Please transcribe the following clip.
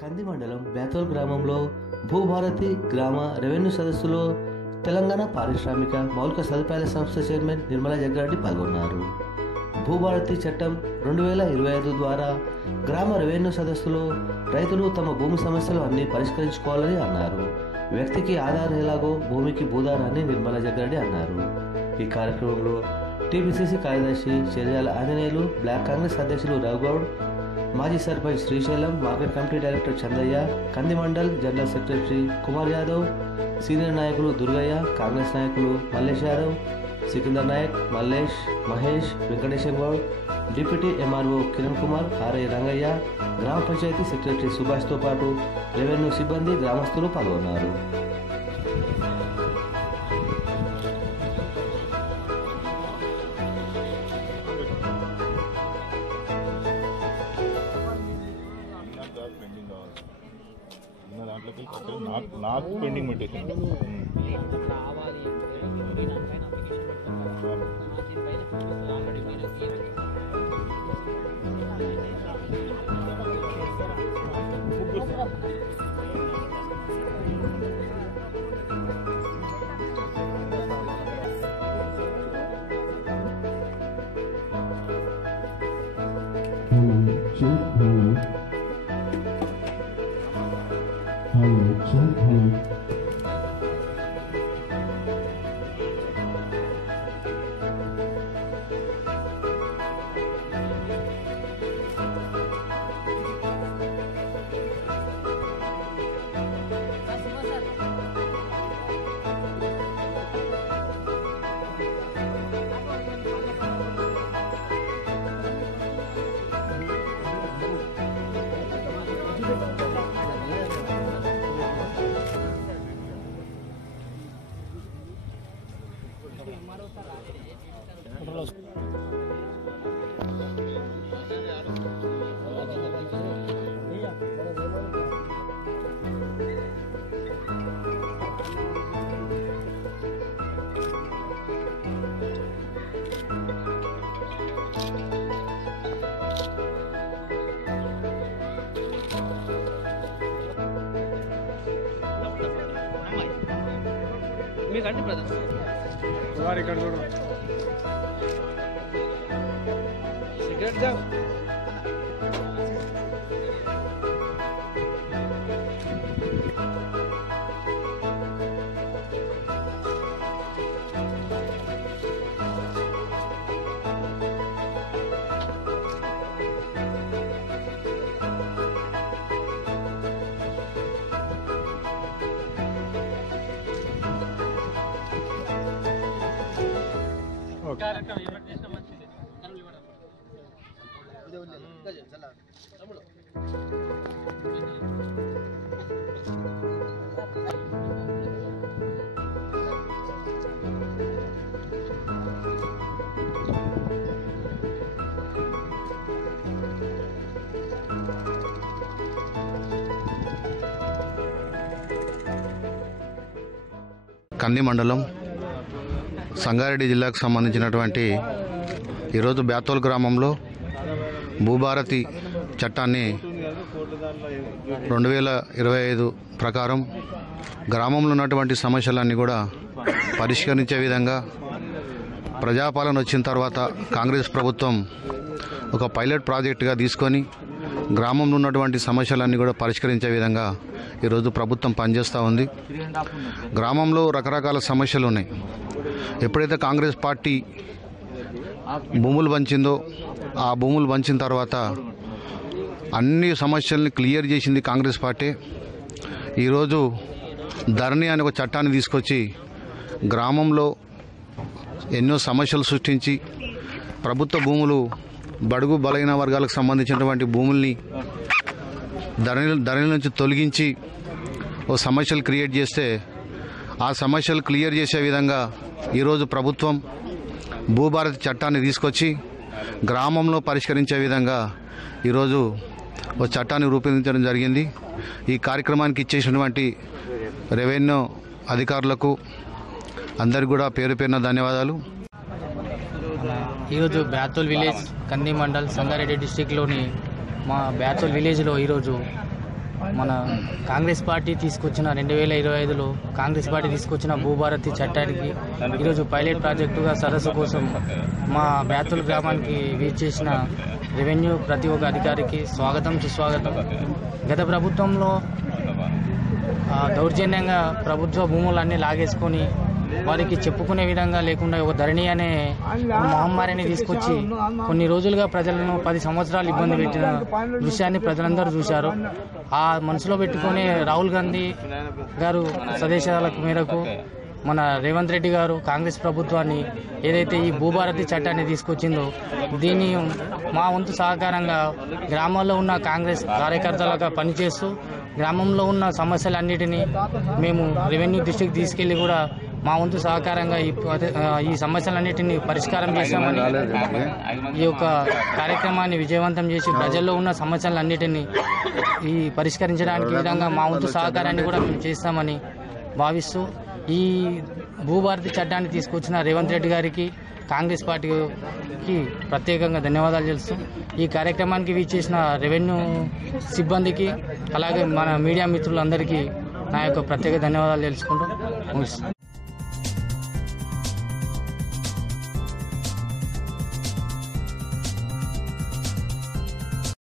కంది మండలం బేతోల్ గ్రామంలో భూభారతి గ్రామ రెవెన్యూ సదస్సులో తెలంగాణ పారిశ్రామిక మౌలిక సదుపాయాల సంస్థ చైర్మన్ నిర్మలా జగ్గారెడ్డి పాల్గొన్నారు. భూభారతి చట్టం 2025 ద్వారా గ్రామ రెవెన్యూ సదస్సులో రైతులు తమ భూమి సమస్యలు అన్నీ పరిష్కరించుకోవాలని అన్నారు. వ్యక్తికి ఆధార్ ఎలాగో భూమికి భూధారాన్ని నిర్మలా జగ్గారెడ్డి అన్నారు. ఈ కార్యక్రమంలో టీపీసీసీ కార్యదర్శి చెర్యాల ఆంజనేయులు, బ్లాక్ కాంగ్రెస్ అధ్యక్షులు రఘుగౌడ్, మాజీ sarpanch Srisailam, market committee director Chandaiah, Kandi mandal general secretary Kumar Yadav, senior నాయకులు దుర్గయ్య, కాంగ్రెస్ నాయకులు Mallesh Yadav, Sikandar Naik, Mallesh, Mahesh, Venkateswara Goud, deputy MRO Kiran Kumar, RI Rangaiah, గ్రామ పంచాయతీ సెక్రటరీ సుభాష్తో పాటు రెవెన్యూ సిబ్బంది, గ్రామస్తులు పాల్గొన్నారు. నాకు పెండింగ్ పెట్టేసాను. మీకండి బ్రదర్ వారి ఇక్కడ చూడు సిగరెట్ దా కంది మండలం సంగారెడ్డి జిల్లాకు సంబంధించినటువంటి ఈరోజు బేతోల్ గ్రామంలో భూభారతి చట్టాన్ని 2025 ప్రకారం గ్రామంలో ఉన్నటువంటి సమస్యలన్నీ కూడా పరిష్కరించే విధంగా ప్రజాపాలన వచ్చిన తర్వాత కాంగ్రెస్ ప్రభుత్వం ఒక పైలట్ ప్రాజెక్టుగా తీసుకొని గ్రామంలో ఉన్నటువంటి సమస్యలన్నీ కూడా పరిష్కరించే విధంగా ఈరోజు ప్రభుత్వం పనిచేస్తూ ఉంది. గ్రామంలో రకరకాల సమస్యలు ఉన్నాయి. ఎప్పుడైతే కాంగ్రెస్ పార్టీ భూములు పంచిందో ఆ భూములు పంచిన తర్వాత అన్ని సమస్యల్ని క్లియర్ చేసింది కాంగ్రెస్ పార్టీ. ఈరోజు ధరణి అనే ఒక చట్టాన్ని తీసుకొచ్చి గ్రామంలో ఎన్నో సమస్యలు సృష్టించి ప్రభుత్వ భూములు బడుగు బలైన వర్గాలకు సంబంధించినటువంటి భూముల్ని ధరణి నుంచి తొలగించి ఓ సమస్యలు క్రియేట్ చేస్తే ఆ సమస్యలు క్లియర్ చేసే విధంగా ఈరోజు ప్రభుత్వం భూభారతి చట్టాన్ని తీసుకొచ్చి గ్రామంలో పరిష్కరించే విధంగా ఈరోజు ఒక చట్టాన్ని రూపొందించడం జరిగింది. ఈ కార్యక్రమానికి ఇచ్చేసినటువంటి రెవెన్యూ అధికారులకు అందరికీ కూడా పేరు పేరున ధన్యవాదాలు. ఈరోజు బేతోల్ విలేజ్ కంది మండల్ సంగారెడ్డి డిస్టిక్లోని మా బేతోల్ విలేజ్లో ఈరోజు మన కాంగ్రెస్ పార్టీ తీసుకొచ్చిన 2025లో కాంగ్రెస్ పార్టీ తీసుకొచ్చిన భూభారతి చట్టానికి ఈరోజు పైలట్ ప్రాజెక్టుగా సరస్సు కోసం మా బ్యాతుల్ గ్రామానికి వీచ్ చేసిన రెవెన్యూ ప్రతి ఒక్క అధికారికి స్వాగతం సుస్వాగతం. గత ప్రభుత్వంలో దౌర్జన్యంగా ప్రభుత్వ భూములన్నీ లాగేసుకొని వారికి చెప్పుకునే విధంగా లేకుండా ఒక ధరణి అనే మహమ్మారిని తీసుకొచ్చి కొన్ని రోజులుగా ప్రజలను 10 సంవత్సరాలు ఇబ్బంది పెట్టిన విషయాన్ని ప్రజలందరూ చూశారు. ఆ మనసులో పెట్టుకుని రాహుల్ గాంధీ గారు సందేశాల మేరకు మన రేవంత్ రెడ్డి గారు కాంగ్రెస్ ప్రభుత్వాన్ని ఏదైతే ఈ భూభారతి చట్టాన్ని తీసుకొచ్చిందో దీన్ని మా వంతు సహకారంగా గ్రామాల్లో ఉన్న కాంగ్రెస్ కార్యకర్తలుగా పనిచేస్తూ గ్రామంలో ఉన్న సమస్యలన్నిటినీ మేము రెవెన్యూ దృష్టికి తీసుకెళ్లి కూడా మా వంతు సహకారంగా ఈ సమస్యలన్నిటినీ పరిష్కారం చేశామని ఈ యొక్క కార్యక్రమాన్ని విజయవంతం చేసి ప్రజల్లో ఉన్న సమస్యలన్నిటినీ పరిష్కరించడానికి విధంగా మా వంతు సహకారాన్ని కూడా మేము చేస్తామని భావిస్తూ ఈ భూభారతి చట్టాన్ని తీసుకొచ్చిన రేవంత్ రెడ్డి గారికి కాంగ్రెస్ పార్టీకి ప్రత్యేకంగా ధన్యవాదాలు తెలుస్తూ ఈ కార్యక్రమానికి వీచేసిన రెవెన్యూ సిబ్బందికి అలాగే మన మీడియా మిత్రులందరికీ నా యొక్క ప్రత్యేక ధన్యవాదాలు తెలుసుకుంటూ ముగిస్తాను.